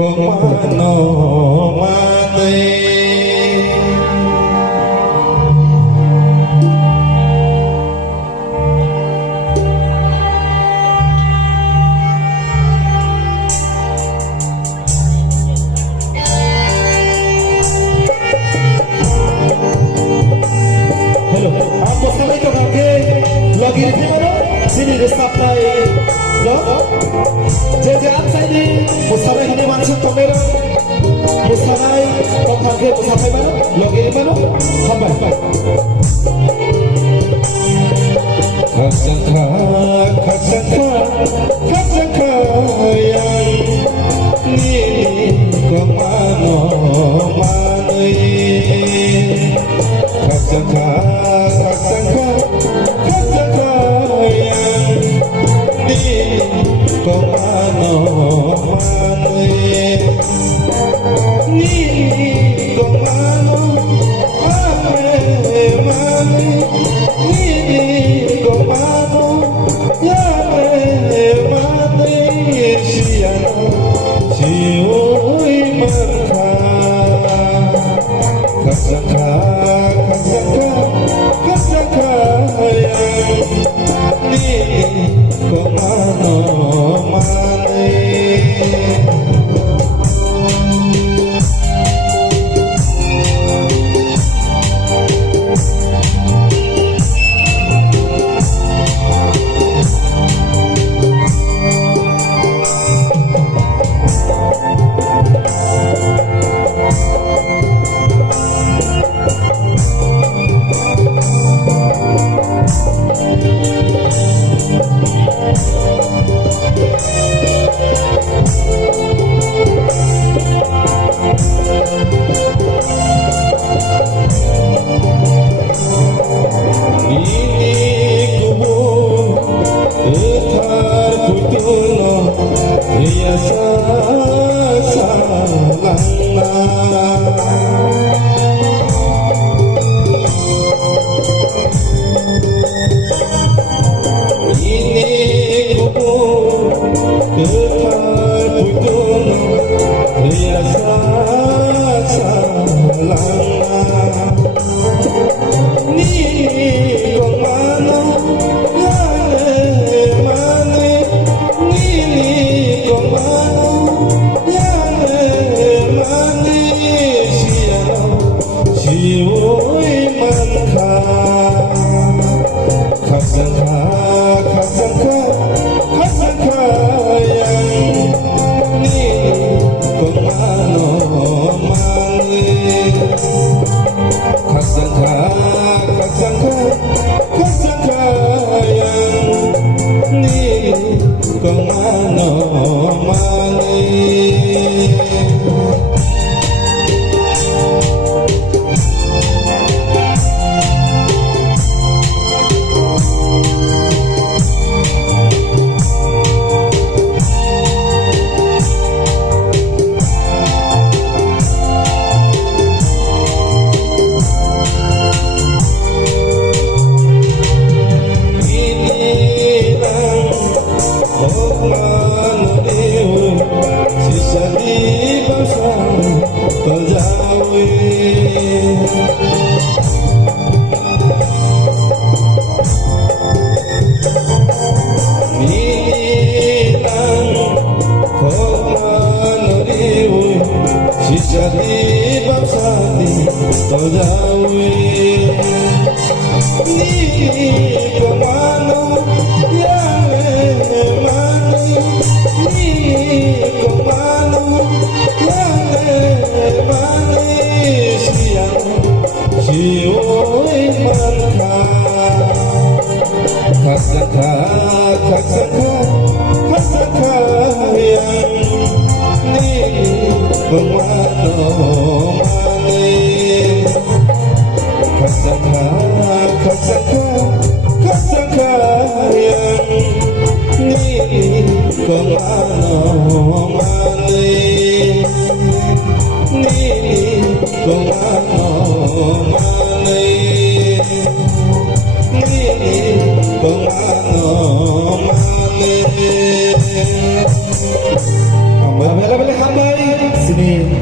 mano mane halo aku sampai ke kaki lagi di mana sini di supply lo jadi apa ini musabai ini masuk kamera musabai kau kaki musabai mana lagi di mana sampai kasangka yang ni kemana mana kasangka yang ni kemana mana ni kemana mana ni kemana ya mana siapa sioi merka kasangka yang ni kemana mana Boleh hambai ini